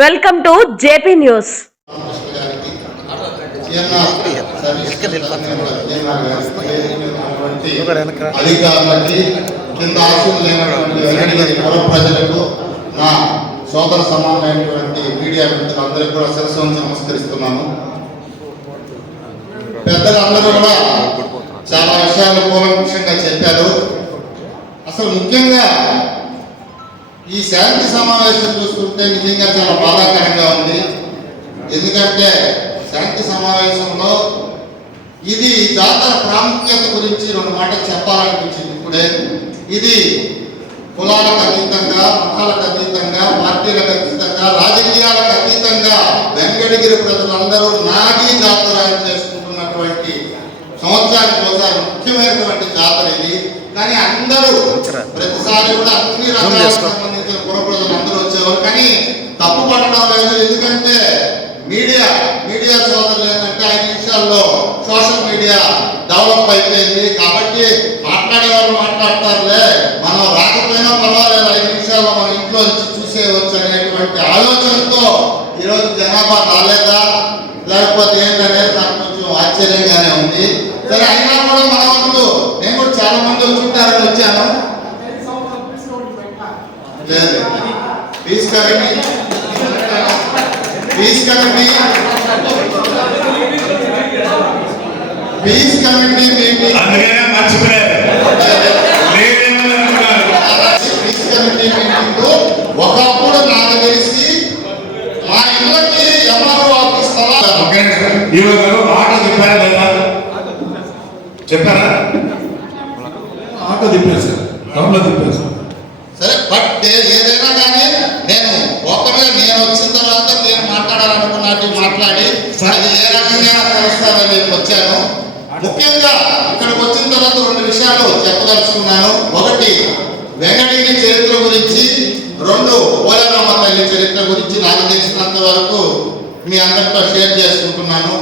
Welcome to JP news. అధికారులకి కింద ఆశలు లేనటువంటి ప్రజలకు నా సోదర సమానమైనటువంటి మీడియా మిత్రులందరికీ కూడా శిరస్సు నమస్కరిస్తున్నాను. పెద్దలందరూ కూడా చాలా విషయాలు కూలంకషంగా చెప్పారు. అసలు ముఖ్యంగా ఈ శాంతి సమావేశం చూస్తుంటే నిజంగా చాలా బాధాకరంగా ఉంది. ఎందుకంటే శాంతి సమావేశంలో ఇది జాతర ప్రాముఖ్యత గురించి రెండు మాటలు చెప్పాలనిపించింది. ఇప్పుడే ఇది కులాలకు అతీతంగా, మతాలకు అతీతంగా, పార్టీలకు అతీతంగా, రాజకీయాలకు అతీతంగా వెంకటగిరి ప్రజలందరూ నాగి జాతర చేసుకుంటున్నటువంటి సంవత్సరానికి ఒకసారి ముఖ్యమైనటువంటి జాతర ఇది. కానీ అందరూ ప్రతిసారి కూడా అన్ని రంగాలకు సంబంధించిన కుల ప్రజలు అందరూ వచ్చేవారు. కానీ తప్పు పట్టడం లేదు. ఎందుకంటే మీడియా సోదరులు ఏంటంటే 5 నిమిషాల్లో సోషల్ మీడియా డెవలప్ అయిపోయింది కాబట్టి మాట్లాడే వాళ్ళు మాట్లాడతారులే, మనం రాకపోయినా పర్వాలేదు, 5 నిమిషాల్లో మన ఇంట్లో చూసేయవచ్చు అనేటువంటి ఆలోచనతో ఈరోజు జనాభా రాలేదా లేకపోతే ఏంటనేది నాకు కొంచెం ఆశ్చర్యంగానే ఉంది. సరే, అయినా కూడా మన వంతు నేను కూడా చాలా మంది వచ్చుంటారని వచ్చాను. లేదు పీస్ కమిటీ మీటింగ్ ఒకప్పుడు నాకు తెలిసి మా ఇళ్ళకి ఎంఆర్ఓ ఆఫీస్ ఆటో తిప్పారా లేదా? చెప్పారా? ఆటో తిప్పేశారు, టౌన్లో తిప్పేశారు. సరే, బట్ ఏదైనా కానీ నేను ఒకవేళ నేను వచ్చిన తర్వాత నేను మాట్లాడాలనుకున్నట్టు మాట్లాడి అది ఏ రకంగా తెలుస్తానని వచ్చాను. ముఖ్యంగా ఇక్కడికి వచ్చిన తర్వాత 2 విషయాలు చెప్పదలుచుకున్నాను. ఒకటి వెంకటగిరి చరిత్ర గురించి, 2 పోలేరమ్మ తల్లి చరిత్ర గురించి నాకు తెలిసినంత వరకు మీ అందరితో షేర్ చేసుకుంటున్నాను.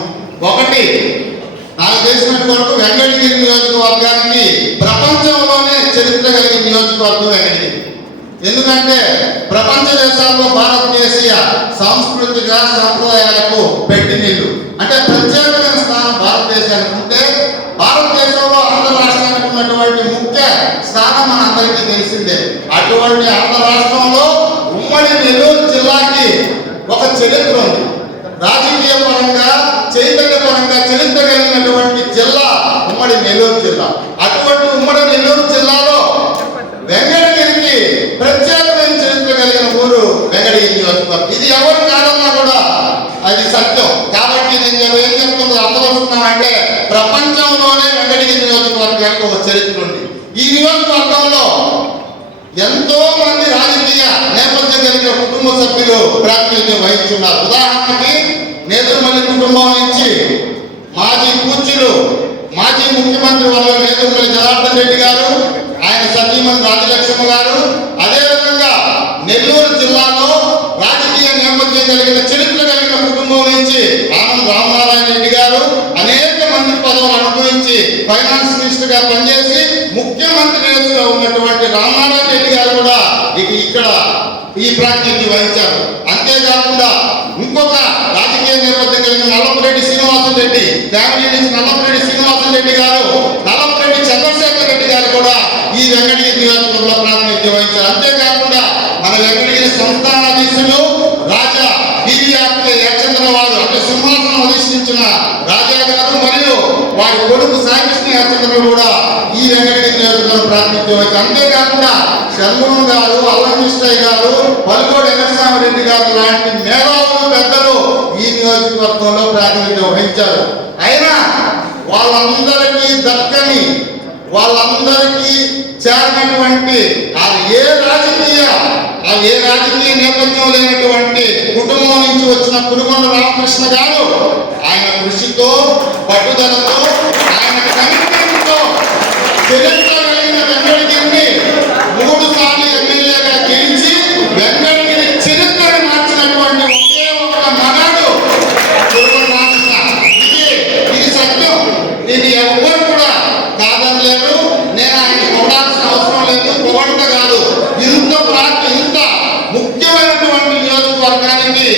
ఒకటి, నాకు తెలిసినంత వరకు వెంకటగిరి నియోజకవర్గానికి ప్రపంచంలోనే చరిత్ర కలిగిన నియోజకవర్గం వెంకటగిరి. ఎందుకంటే ప్రపంచ దేశాల్లో భారతదేశీయ సాంస్కృతిక సంప్రదాయాలకు పెట్టినీళ్ళు అంటే ప్రత్యేకమైన స్థానం భారతదేశానికి ఉంటే, భారతదేశంలో ఆంధ్ర రాష్ట్రానికి ఉన్నటువంటి ముఖ్య స్థానం మనందరికీ తెలిసిందే. అటువంటి ఆంధ్ర రాష్ట్రంలో ఉమ్మడి నెల్లూరు జిల్లాకి ఒక చరిత్ర ఉంది. రాజకీయ పరంగా, చైతన్య పరంగా చరిత్ర కలిగినటువంటి జిల్లా ఉమ్మడి నెల్లూరు జిల్లా. అటువంటి ఉమ్మడి నెల్లూరు జిల్లాలో వెంకటగిరికి ప్రత్యేకమైన చరిత్ర కలిగిన ఊరు వెంకటగిరి నియోజకవర్గం. ఇది ఎవరు కాదన్నా కూడా అది సత్యం. కాబట్టి నేను ఏం చెప్తుందో అర్థమవుతున్నానంటే ప్రపంచంలోనే వెంకటగిరి నియోజకవర్గానికి ఒక చరిత్ర ఉంది. ఈ నియోజకవర్గంలో ఎంతో మంది రాజకీయ నేపథ్యం కలిగిన కుటుంబ సభ్యులు ప్రాతినిధ్యం వహిస్తున్నారు. ఉదాహరణకి నేదురుమల్లి కుటుంబం నుంచి మాజీ పూజ్యులు, మాజీ ముఖ్యమంత్రి వల్ల నేదురుమల్లి జనార్దన్ రెడ్డి గారు, ఆయన సతీమణి రాజలక్ష్మి గారు, అదేవిధంగా నెల్లూరు జిల్లాలో రాజకీయ నేపథ్యం కలిగిన చరిత్ర కలిగిన కుటుంబం నుంచి ఆనంద్ రామనారాయణ రెడ్డి గారు అనేక మంత్రి పదవులు అనుభవించి ఫైనాన్స్ మినిస్టర్ గా పనిచేసి ముఖ్యమంత్రి నేతగా ఉన్నటువంటి రామనారాయణ రెడ్డి గారు కూడా ఇక్కడ ఈ ప్రాతినిధ్యం వహించారు. అంతేకాకుండా ఇంకొక రాజకీయ నేపథ్యం కలిగిన నల్లపురెడ్డి శ్రీనివాసన్ రెడ్డి, ఫ్యామిలీ నుంచి నల్లపురెడ్డి శ్రీనివాసన్ రెడ్డి గారు, నల్లపురెడ్డి చంద్రశేఖర్ రెడ్డి గారు కూడా ఈ వెంకటగిరి నియోజకవర్గంలో ప్రాతినిధ్యం వహించారు. అంతేకాకుండా మన వెంకటగిరి సంస్థానాధీశులు రాజా యాచంద్ర వారు అంటే సింహాసనం అధిష్ఠించిన రాజా గారు మరియు వారి కొడుకు సాయికృష్ణ యాచంద్రులు కూడా ఈ వెంకటగిరి నియోజకవర్గం ప్రాతినిధ్యం వహించారు. అంతేకాకుండా షణ్ముఖం గారు, అల్లంకృష్ణయ్య గారు, పలుకోడు వెంకటస్వామిరెడ్డి గారు లాంటి మేధావులు పెద్దలు ఈ నియోజకవర్గంలో ప్రాతినిధ్యం వహించారు. అయినా వాళ్ళందరికీ దక్కని, వాళ్ళందరికీ చేరినటువంటి ఏ రాజకీయ నేపథ్యం లేనటువంటి కుటుంబం నుంచి వచ్చిన కురుగొండ రామకృష్ణ గారు ఆయన కృషితో, పట్టుదలతో, ఆయన కమిట్మెంట్తో చరిత్ర కలిగిన వెంకటగిరిని 3 సార్లు ఎమ్మెల్యేగా గెలిచి వెంకటగిరి చరిత్రను మార్చినటువంటి ఒకే ఒక్క మగాడు కురుగొండ రామకృష్ణ. ఇది సత్యం. దీన్ని ఎవరు కూడా కాదనలేరు. నేను ఆయన పొగడాల్సిన అవసరం లేదు, పొగడత కాదు. ఇంత ముఖ్యమైనటువంటి నియోజకవర్గానికి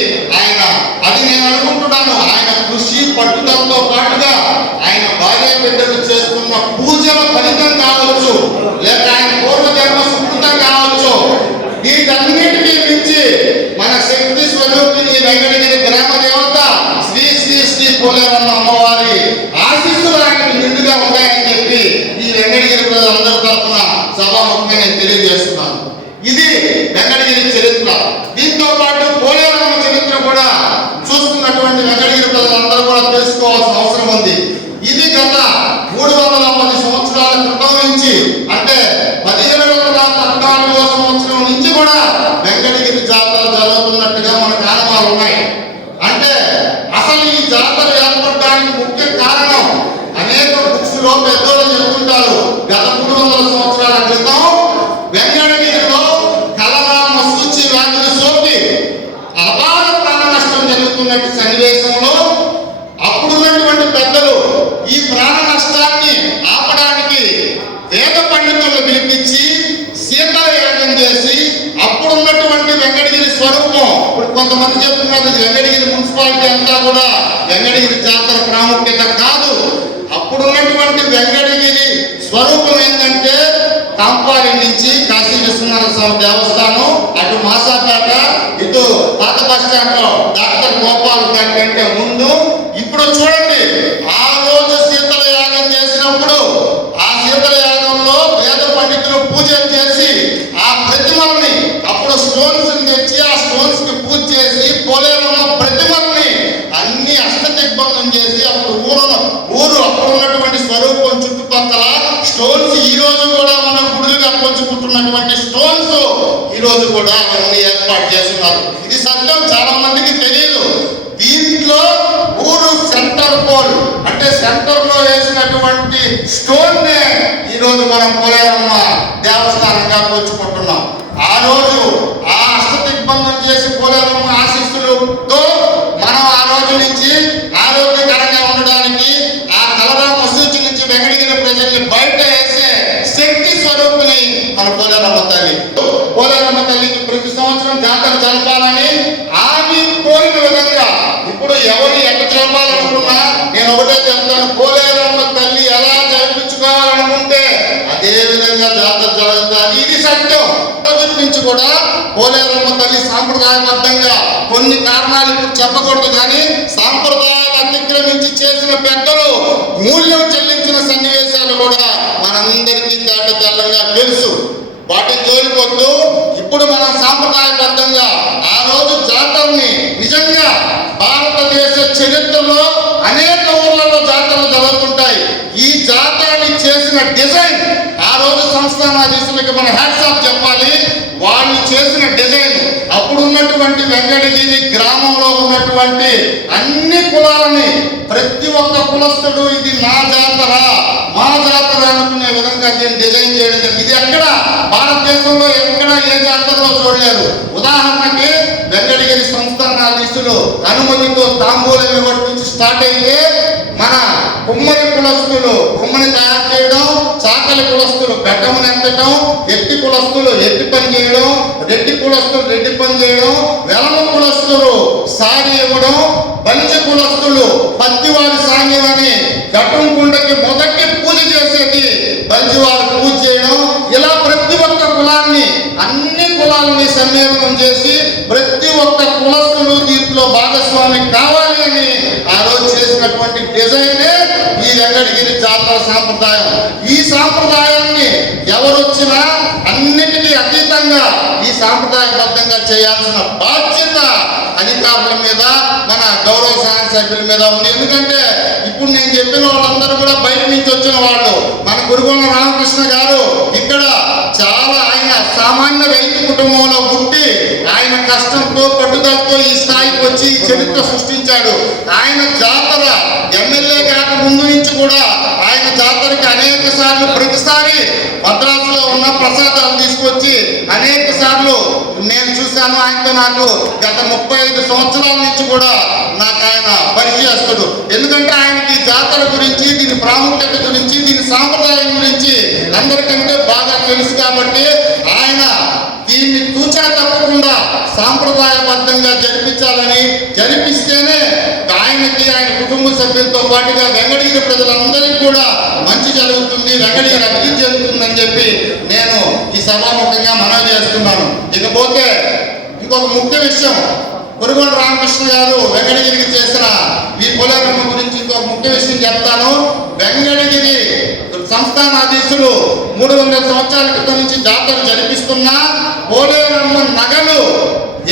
జరుగుతున్న సన్నివేశంలో అప్పుడున్నటువంటి పెద్దలు ఈ ప్రాణ నష్టాన్ని ఆపడానికి వేద పండితులను పిలిపించి సీతల యాగం చేసి అప్పుడున్నటువంటి వెంకటగిరి స్వరూపం, ఇప్పుడు కొంతమంది చెప్తున్నారు వెంకటగిరి మున్సిపాలిటీ అంతా కూడా వెంకటగిరి జాతర ప్రాముఖ్యత కాదు. అప్పుడున్నటువంటి వెంకటగిరి స్వరూపం ఏంటంటే కాంపాలి నుంచి కాశీ విశ్వనాథ స్వామి దేవస్థానం, అటు మాసాపేట, ఇటు పాత బస్ స్టాండ్ లో డాక్టర్ గోపాల్ గారి కంటే ముందు. ఇప్పుడు చూడండి, ఆ రోజు శీతల యాగం చేసినప్పుడు ఆ శీతల యాగంలో వేద పండితులు పూజలు చేసి ఆ ప్రతిమల్ని అప్పుడు స్టోన్స్ తెచ్చి ఆ స్టోన్స్ కి పూజ చేసి పోలేరమ్మ ప్రతిమల్ని అన్ని అష్టదిగ్బంధం చేసి అప్పుడు ఊరు అప్పుడు ఉన్నటువంటి స్వరూపం చుట్టుపక్కల స్టోన్స్ ఈ రోజు కూడా మనం గుడులుగా పంచుకుంటున్నటువంటి స్టోన్స్ ఈ రోజు కూడా అవన్నీ ఏర్పాటు చేస్తున్నారు. ఇది సత్యం, చాలా మందికి తెలియదు. దీంట్లో ఊరు సెంటర్ పోల్ అంటే సెంటర్ లో వేసినటువంటి స్టోన్ నే ఈ రోజు మనం పోలేరమ్మ దేవస్థానంగా పోల్చుకుంటున్నాం. ఆ రోజు ఆ అష్టదిగ్బంధం చేసి పోలేరమ్మ ఆశీస్సులతో మనం ఆ రోజు నుంచి ఆరోగ్యకరంగా ఉండడానికి ఆ కలరా మసూచి నుంచి వెంకటగిరి ప్రజల్ని బయట వేసే శక్తి స్వరూపిణి మన పోలేరమ్మ తల్లి. పోలేరమ్మ తల్లికి ప్రతి సంవత్సరం జాతర జరపాలని ఆమె కోరిన విధంగా ఇప్పుడు ఎవరు ఎక్కడ జరపాలనుకున్నా నేను ఒకటే చెప్తాను, పోలేరమ్మ తల్లి ఎలా జరిపించుకోవాలనుకుంటే అదే విధంగా జాతర జరుగుతుంది. ఇది సత్యం. నుంచి కూడా పోలేరమ్మ తల్లి సాంప్రదాయబద్ధంగా కొన్ని కారణాలు ఇప్పుడు చెప్పకూడదు, కానీ సాంప్రదాయాలు అతిక్రమించి చేసిన పెద్దలు మూల్యం చెల్లించిన సన్నివేశాలు కూడా మనందరికీ తేట తెల్లంగా తెలుసు. వాటి జోలికొద్దు. ఇప్పుడు మనం సాంప్రదాయబద్ధంగా ఆ రోజు జాతరని నిజంగా భారతదేశ చరిత్రలో అనేక ఊర్లలో జాతరలు జరుగుతుంటాయి. ఈ జాతరని చేసిన డిజైన్ ఆ రోజు సంస్థానాధీశులకి మన హ్యాట్స్ ఆఫ్ చెప్పాలి. వాళ్ళు చేసిన డిజైన్ అప్పుడు ఉన్నటువంటి వెంకటగిరి గ్రామంలో ఉన్నటువంటి అన్ని కులాలని ప్రతి ఒక్క కులస్తుడు ఇది నా జాతర మా జాతర అనుకునే విధంగా దీన్ని డిజైన్ చేయడం జరిగింది. ఇది ఎక్కడ భారతదేశంలో ఎక్కడ ఏ జాతరలో చూడలేరు. ఉదాహరణకి వెంకటగిరి సంస్థానాధీశులు అనుమతితో తాంబూలం ఇవ్వడం నుంచి స్టార్ట్ అయితే మన కుమ్మరి కులస్తులు కుమ్మని తయారు చేయడం, చాకలి కులస్తులు బెట్టమని ఎత్తడం, ఎట్టి కులస్తులు ఎట్టి పని చేయడం, రెడ్డి కులస్తులు రెడ్డి పని చేయడం, వెలమ కులస్తులు సారి ఇవ్వడం, బంచి కులస్తులు పత్తివారి సాంగ్యం అని ఘటం కుండకి మొదటి పూజ చేసేది బంజివారు పూజ చేయడం. ఇలా ప్రతి ఒక్క కులాన్ని అన్ని కులాలని సమ్మేళనం చేసి ప్రతి ఒక్క కులస్తులు దీంట్లో భాగస్వామి కావాలి అని ఆ రోజు చేసినటువంటి డిజైనే ఈ వెంకటగిరి జాతర సాంప్రదాయం. ఈ సాంప్రదాయాన్ని ఎవరొచ్చినా అన్నిటికీ అతీతంగా ఈ సాంప్రదాయబద్ధంగా చేయాల్సిన బాధ్యత అధికారుల మీద మన గౌరవ శాసనసభ్యుల మీద ఉంది. ఎందుకంటే ఇప్పుడు నేను చెప్పిన వాళ్ళందరూ కూడా బయట నుంచి వచ్చిన వాళ్ళు. మన గురుగొండ రామకృష్ణ గారు ఇక్కడ చాలా ఆయన సామాన్య రైతు కుటుంబంలో పుట్టి ఆయన కష్టంతో పట్టుదలతో ఈ స్థాయికి వచ్చి ఈ చరిత్ర సృష్టించాడు. ఆయన జాతర ఎమ్మెల్యే కాక ముందు నుంచి కూడా ఆయన జాతరకి అనేక సార్లు ప్రతిసారి మద్రాసులో ఉన్న ప్రసాదాలు తీసుకొచ్చి అనేక సార్లు నేను చూశాను. ఆయనతో నాకు గత 35 సంవత్సరాల నుంచి కూడా నాకు ఆయన పరిచయస్తుడు. ఎందుకంటే ఆయనకి జాతర గురించి, దీని ప్రాముఖ్యత గురించి, దీని సాంప్రదాయం గురించి అందరికంటే బాగా తెలుసు. కాబట్టి ఆయన దీన్ని తూచా తప్పకుండా సాంప్రదాయబద్ధంగా జరిపించాలని, జరిపిస్తేనే ఆయనకి ఆయన కుటుంబ సభ్యులతో పాటుగా వెంకటగిరి ప్రజలందరికీ కూడా మంచి జరుగుతుంది, వెంకటగిరి అభివృద్ధి జరుగుతుందని చెప్పి నేను ఈ సభాముఖంగా మనవి చేస్తున్నాను. ఇకపోతే ఇంకొక ముఖ్య విషయం, గురుగొండ రామకృష్ణ గారు వెంకటగిరికి చేసిన ఈ పోలేరమ్మ గురించి ఇంకొక ముఖ్య విషయం చెప్తాను. వెంకటగిరి సంస్థానాధీశులు 300 సంవత్సరాల క్రితం నుంచి జాతర జరిపిస్తున్నా పోలేరమ్మ నగలు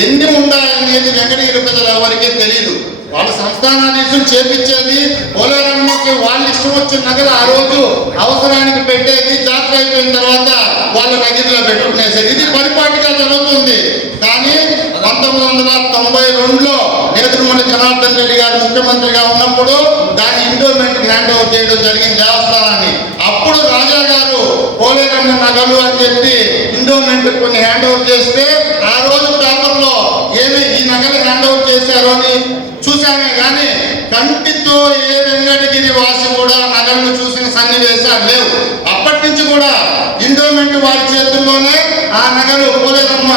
ఎన్ని ఉన్నాయనేది వెంకటగిరి ప్రజలు ఎవరికీ తెలియదు. వాళ్ళు సంస్థానాధీశులు చేపించేది పోలేరమ్మకి వాళ్ళు ఇష్టం వచ్చిన నగలు ఆ రోజు అవసరానికి పెట్టేది, జాతర అయిపోయిన తర్వాత వాళ్ళ నగిరిలో పెట్టుకునేసేది. ఇది పరిపాటిగా జరుగుతుంది. కానీ 1992లో నేదురుమల్లి జనార్దన్ రెడ్డి గారు ముఖ్యమంత్రిగా ఉన్నప్పుడు దాన్ని ఎండోమెంట్ హ్యాండ్ ఓవర్ చేయడం జరిగింది దేవస్థానాన్ని. అప్పుడు రాజా గారు పోలేరమ్మ నగలు అని చెప్పి ఎండోమెంట్ కొన్ని హ్యాండ్ ఓవర్ చేస్తే ఆ రోజు పేపర్లో ఏమి ఈ నగలు హ్యాండ్ ఓవర్ చేశారు అని చూసి చూసామే కానీ కంటితో ఏ వెంకటగిరి వాసి కూడా నగలను చూసిన సన్నివేశాలు లేవు. అప్పటి నుంచి కూడా ఎండోమెంట్ వారి చేతుల్లోనే ఆ నగలు పోలేరమ్మ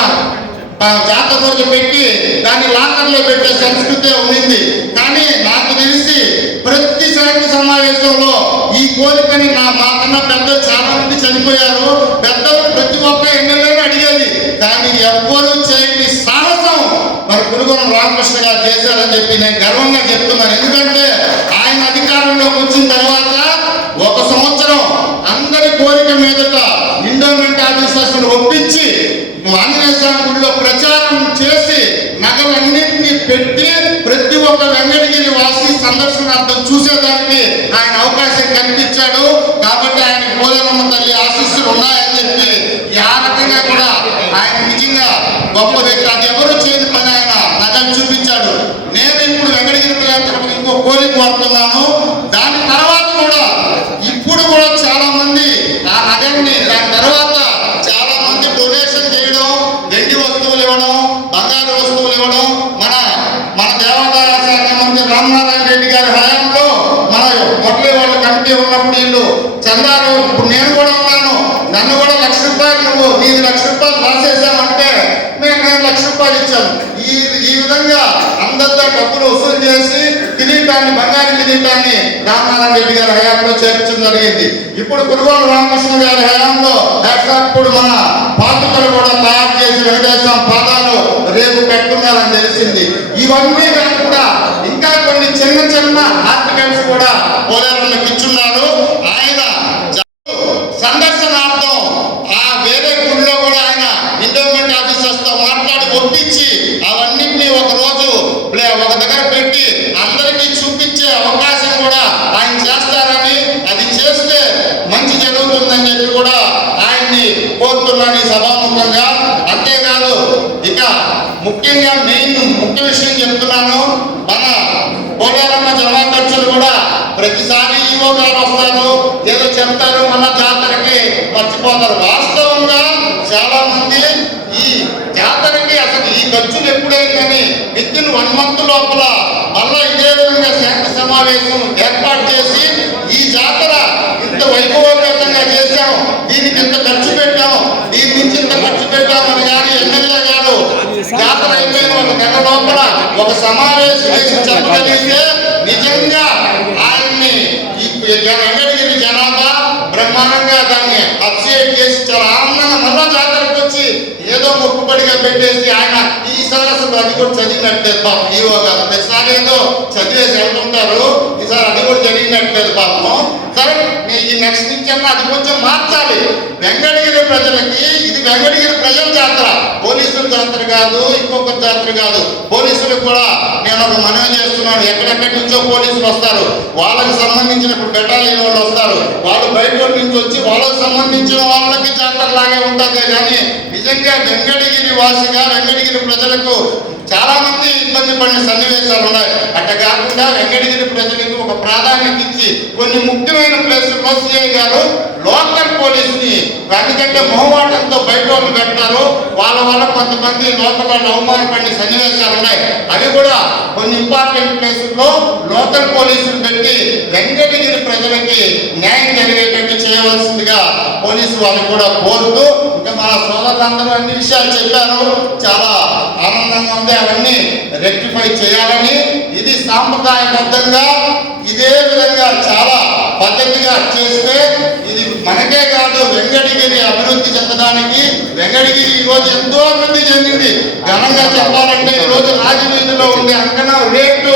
జాతర రోజు పెట్టి దాన్ని లాకర్లో పెట్టే సంస్కృతి ఉండింది. కానీ నాకు తెలిసి ప్రతి శాఖ సమావేశంలో ఈ కోరికని మాకన్నా పెద్దలు చాలా మంది చనిపోయారు. పెద్దలు ప్రతి ఒక్క ఎమ్మెల్యేని అడిగేది, కానీ ఎవ్వరూ చేయని సాహసం మరి పులుగొన రామకృష్ణ గారు చేశారని చెప్పి నేను గర్వంగా చెప్తున్నాను. ఎందుకంటే ఆయన అధికారంలోకి వచ్చిన తర్వాత 1 సంవత్సరం అందరి కోరిక మీదట ఎండోమెంట్ ఆఫీసర్స్ను ఒప్పించి ఆంజనేయ స్వామి గుడిలో ప్రచారం చేసి నగలన్నింటినీ పెట్టి ప్రతి ఒక్క వెంకటగిరి వాసి సందర్శనార్థం చూసేదానికి ఆయన అవకాశం కల్పించాడు. కాబట్టి ఆయన పోలేరమ్మ తల్లి ఆశీస్సులు ఉన్నాయని చెప్పి ఆ రకంగా కూడా ఆయన నిజంగా గొప్ప వ్యక్తి. అది ఎవరు చేయని పని ఆయన నగలు చూపించాడు. నేను ఇప్పుడు వెంకటగిరి ప్రజలకు ఇంకో కోరిక కోరుతున్నాను. దాని తర్వాత కూడా ఇప్పుడు కూడా చాలా మంది ఆ నగల్ని దాని తర్వాత చాలా మంది డొనేషన్ చేయడం, వెండి వస్తువులు ఇవ్వడం, బంగారు వస్తువులు ఇవ్వడం. మన దేవాదాయ శాఖ మంత్రి రామనారాయణ రెడ్డి గారి హయాంలో మన మొదలై వాళ్ళ కమిటీ ఉన్నప్పుడు వీళ్ళు చందాలు, ఇప్పుడు నేను కూడా ఉన్నాను, నన్ను కూడా ₹1,00,000 నువ్వు నీది ₹1,00,000 రాసేసామంటే నేను ₹1,00,000 ఇచ్చాను. ఈ విధంగా అందరితో డబ్బులు వసూలు చేసి కిరీటాన్ని, బంగారు కిరీటాన్ని రామనారాయణ రెడ్డి గారి హయాంలో చేర్చడం జరిగింది. ఇప్పుడు పులుగొన రామకృష్ణ గారి హయాంలో ఇప్పుడు మన పాత్రలు కూడా తయారు చేసి వెంకటేశ్వర పాదాలు రేపు పెట్టున్నారని తెలిసింది. ఇవన్నీ కూడా ఇంకా కొన్ని చిన్న చిన్న ఆర్టికల్స్ కూడా పోలేరమ్మకి ఇచ్చున్నారు. ఆయన సందర్శనార్థం ఆ వేరే గుడిలో కూడా ఆయన ఎండోమెంట్ ఆఫీసర్స్ తో మాట్లాడి ఒప్పించి అవన్నింటినీ ఒక రోజు ఒక దగ్గర పెట్టి అందరికీ చూపించే అవకాశం కూడా ఆయన చేస్తారని, అది చేస్తే మంచి జరుగుతుందని చెప్పి కూడా ఆయన్ని కోరుతున్నాను ఈ సభాముఖంగా. అంతేకాదు ఇక ముఖ్యంగా ముఖ్య విషయం చెప్తున్నాను. మన పోలేరమ్మ జమా ఖర్చులు కూడా ప్రతిసారి ఈవో గారు వస్తారు, ఏదో చెప్తారు, మన జాతరకి మర్చిపోతారు. వాస్తవంగా చాలా మంది ఈ జాతరకి అసలు ఈ ఖర్చులు ఎప్పుడైందని వితిన్ 1 month లోపల మళ్ళా ఇదే విధంగా శాఖ సమావేశం ఏర్పాటు చేసి ఈ జాతర ఇంత వైభవోపేతంగా చేశాం, దీనికి ఇంత ఖర్చు పెట్టాం, దీని నుంచి ఇంత ఖర్చు పెట్టామని కానీ ఎమ్మెల్యే గారు జాతర అయిపోయిన 1 నెల లోపల ఒక సమావేశం చేసి చెప్పగలిగితే నిజంగా ఆయన్ని వెంకటగిరి జనాభా బ్రహ్మాండంగా దాన్ని అప్రిషియేట్ చేసి చాలా ఆనందంగా మళ్ళా జాతరకు వచ్చి ఏదో మొక్కుబడిగా పెట్టేసి ఆయన ఈసారి అసలు అది కూడా చదివినట్లేదు పాపం. ఈవో గారు ప్రతిసారి ఏదో చదివేసి వెళ్తుంటారు, ఈసారి అది కూడా జరిగినట్లేదు పాపం. సరే ఈ నెక్స్ట్ నుంచి అన్నా అది కొంచెం మార్చాలి. వెంకటగిరి ప్రజలకి ఇది వెంకటగిరి ప్రజల జాతర, పోలీసుల జాతర కాదు, ఇంకొక జాతర కాదు. పోలీసులకు కూడా నేను ఒక మనవి చేస్తున్నాను. ఎక్కడెక్కడి నుంచో పోలీసులు వస్తారు, వాళ్ళకి సంబంధించిన బెటాలియన్ వాళ్ళు వస్తారు, వాళ్ళు బయట నుంచి వచ్చి వాళ్ళకి సంబంధించిన వాళ్ళకి జాతర లాగే ఉంటుంది. కానీ నిజంగా వెంకటగిరి వాసిగా వెంకటగిరి ప్రజలకు చాలా మంది ఇబ్బంది పడిన సన్నివేశాలు ఉన్నాయి. అట్లా కాకుండా వెంకటగిరి ప్రజలకు ఒక ప్రాధాన్యత ఇచ్చి కొన్ని ముఖ్యమైన ప్లేసుల్లో సిఐ గారు లోకల్ పోలీసుని ఎందుకంటే మొహమాటంతో బయట వాళ్ళు పెడతారు, వాళ్ళ వల్ల కొంతమంది లోకల్ వాళ్ళు అవమానపడిన సన్నివేశాలు ఉన్నాయి. అవి కూడా కొన్ని ఇంపార్టెంట్ ప్లేసుల్లో లోకల్ పోలీసులు పెట్టి వెంకటగిరి ప్రజలకి న్యాయం జరిగేటట్టు చేయవలసిందిగా పోలీసు వాళ్ళని కూడా కోరుతూ, ఇంకా మన సోదరులందరూ అన్ని విషయాలు చెప్పారు, చాలా ఆనందంగా ఉంది. అవన్నీ రెక్టిఫై చేయాలని, ఇది సాంప్రదాయబద్ధంగా ఇదే విధంగా చాలా పద్ధతిగా చేస్తే ఇది మనకే కాదు వెంకటగిరి అభివృద్ధి చెందడానికి. వెంకటగిరి ఈ రోజు ఎంతో అభివృద్ధి చెందింది. ఘనంగా చెప్పాలంటే ఈ రోజు రాజవీధిలో ఉండే అంకణం రేటు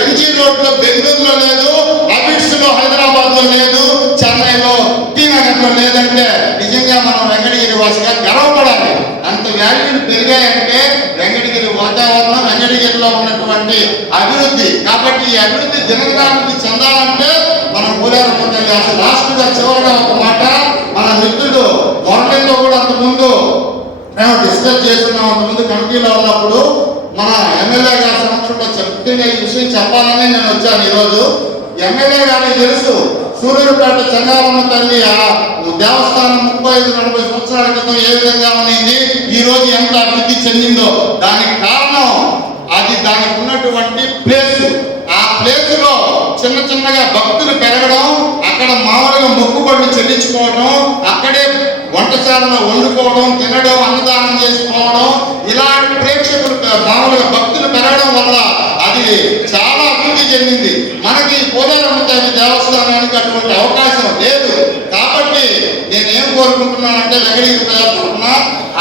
ఎంజీ రోడ్లో బెంగళూరులో లేదు, అబిడ్స్ లో హైదరాబాద్ లో లేదు, చెన్నైలో టీనగర్లో లేదంటే నిజంగా మనం వెంకటగిరి వాసిగా గర్వపడాలి. అంత వాల్యూలు పెరిగాయంటే వెంకటగిరి వాతావరణం, వెంకటగిరిలో ఉన్నటువంటి అభివృద్ధి. కాబట్టి ఈ అభివృద్ధి దినదినానికి చెందాలంటే మనం పోలేరమ్మ తల్లి. అసలు లాస్ట్గా చివరిగా ఒక మాట, మన మిత్రుడు గవర్నమెంట్లో కూడా అంతకుముందు మేము డిస్కస్ చేస్తున్నాం. అంతకుముందు కమిటీలో ఉన్నప్పుడు మన ఎమ్మెల్యే గారి సమక్షంలో చెప్తే ఈ విషయం చెప్పాలని నేను వచ్చాను. ఈరోజు ఎమ్మెల్యే గారికి తెలుసు సూర్యుడుపేట చెంగారమ్మ తల్లి ఆ దేవస్థానం 35-40 సంవత్సరాల క్రితం ఏ విధంగా ఉన్నింది, ఈ రోజు ఎంత అభివృద్ధి చెందిందో. దానికి కారణం అది దానికి ఉన్నటువంటి ప్లేస్. మామూలుగా భక్తులు పెరగడం, అక్కడ మామూలుగా మొక్కుబడులు చెల్లించుకోవడం, అక్కడే వంటశాలలో వండుకోవడం, తినడం, అన్నదానం చేసుకోవడం, ఇలాంటి ప్రేక్షకులు మామూలుగా భక్తులు పెరగడం వల్ల అది చాలా అభివృద్ధి చెందింది. మనకి పోలేరమ్మ తల్లి దేవస్థానానికి అటువంటి అవకాశం లేదు. కాబట్టి నేనేం కోరుకుంటున్నానంటే వెంకటగిరి ప్రజల తరఫున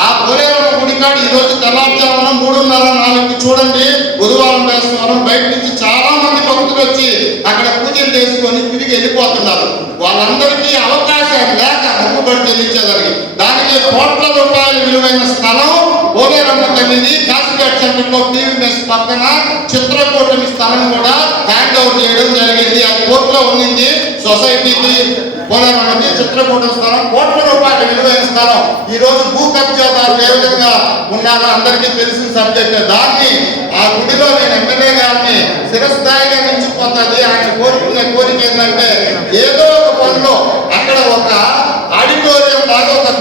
ఆ పోలేరమ్మ గుడికాడు ఈరోజు తెల్లారుజామున 3:30-4 చూడండి, బుధవారం వేస్తున్నారు. బయట నుంచి చాలా మంది భక్తులు వచ్చి అక్కడ పూజలు చేసుకొని తిరిగి వెళ్ళిపోతున్నారు. వాళ్ళందరికీ అవకాశం లేక మొక్కుబడి చెల్లించేదానికి దానికి కోట్ల రూపాయల విలువైన స్థలం పోలేరమ్మ తల్లిది. కాశీపేట సెంటర్లో PVMS పక్కన చిత్రకూటమి స్థలం కూడా హ్యాండ్ ఓవర్ చేయడం జరిగింది. అది కోర్టులో ఉండింది. సొసైటీకి పోలేరమ్మకి చిత్రకూటం స్థలం కోట్ల రూపాయల విలువైన స్థలం. ఈ రోజు భూ కబ్జాదారులు ఏ విధంగా ఉన్నారో అందరికీ తెలిసిన సబ్జెక్ట్. దాన్ని ఆ గుడిలో నేను ఎమ్మెల్యే గారిని శిరస్థాయిగా మించిపోతుంది. ఆయన కోరుకునే కోరిక ఏంటంటే ఏదో ఒక పనిలో అక్కడ ఒక ఆడిటోరియం లాగా ఒక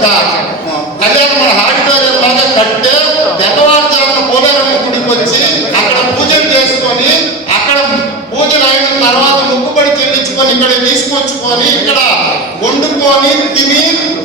కళ్యాణ ఆడిటోరియం లాగా కట్టే తెల్లవారుజామున పోలేరమ్మ గుడికి వచ్చి అక్కడ పూజలు చేసుకొని అక్కడ పూజలు అయిన తర్వాత మొక్కుబడి చెల్లించుకొని ఇక్కడ తీసుకొచ్చుకొని ఇక్కడ వండుకొని తిని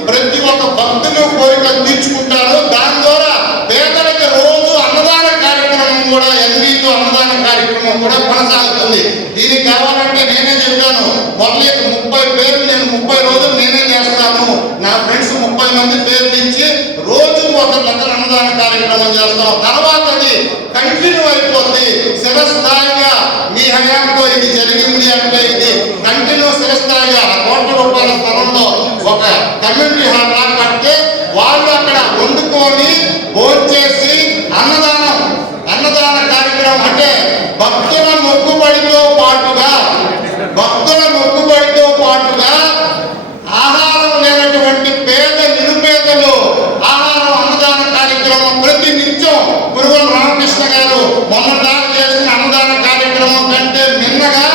ప్రతి ఒక్క భక్తులు కోరికలు తీర్చుకుంటారు. దాని ద్వారా పేదలకు రోజు అన్నదాన కార్యక్రమం కూడా ఎన్నితో అన్నదాన కార్యక్రమం కూడా కొనసాగుతుంది. దీనికి కావాలంటే నేనే చెప్పాను, మొదలైన 30 పేర్లు నేను 30 రోజులు నేనే చేస్తాను. నా ఫ్రెండ్స్ 30 మంది పేర్లు ఇచ్చి రోజు ఒకరిద్దరు అన్నదాన కార్యక్రమం చేస్తాం. తర్వాత అది కంటిన్యూ అయిపోతుంది. శిరస్థాయిగా మీ హయాంతో ఇది జరిగింది అంటే ఇది కంటిన్యూ శిరస్థాయిగా కోట్ల రూపాయల స్థలంలో ఒక కమ్యూనిటీ హాల్ లా కడితే వాళ్ళు అక్కడ వండుకొని భోంచేసి అన్నదాన కార్యక్రమం అంటే భక్తుల మొక్కుబడితో పాటుగా ఆహారం లేనటువంటి పేద నిరుపేదలు ఆహారం అన్నదాన కార్యక్రమం ప్రతి నిత్యం పురుగం రామకృష్ణ గారు మొన్నదాకా చేసిన అన్నదాన కార్యక్రమం కంటే నిన్నగా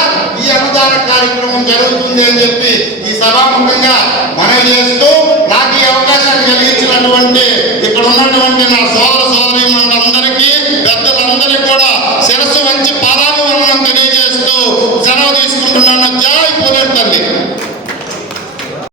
ఈ అన్నదాన కార్యక్రమం జరుగుతుంది అని చెప్పి ఈ సభాముఖంగా మనవి చేస్తూ నాకు ఈ అవకాశాన్ని కలిగించినటువంటి ఇక్కడ ఉన్నటువంటి నా